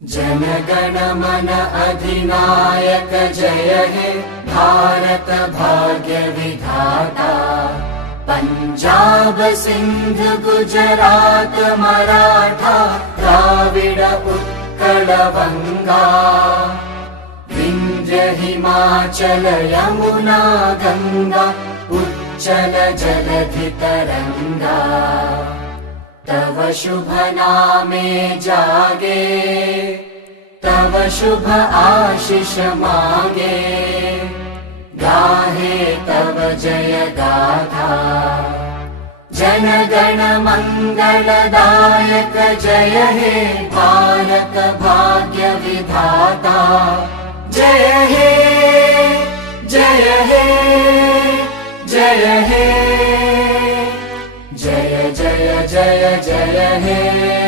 जन मन अधिनायक जय हे भारत भाग्य विधाता। पंजाब सिंध गुजरात मराठा द्राविड उत्कल बंगा। विंध्य हिमाचल यमुना गंगा उच्चल जलधि तरंगा। तव शुभ नामे जागे तव शुभ आशीष मांगे। गाहे तव जय गाथा जन गण मंगलदायक जय हे भारत भाग्य विधाता। जय हे जय हे जय हे जय जय जय जय हे।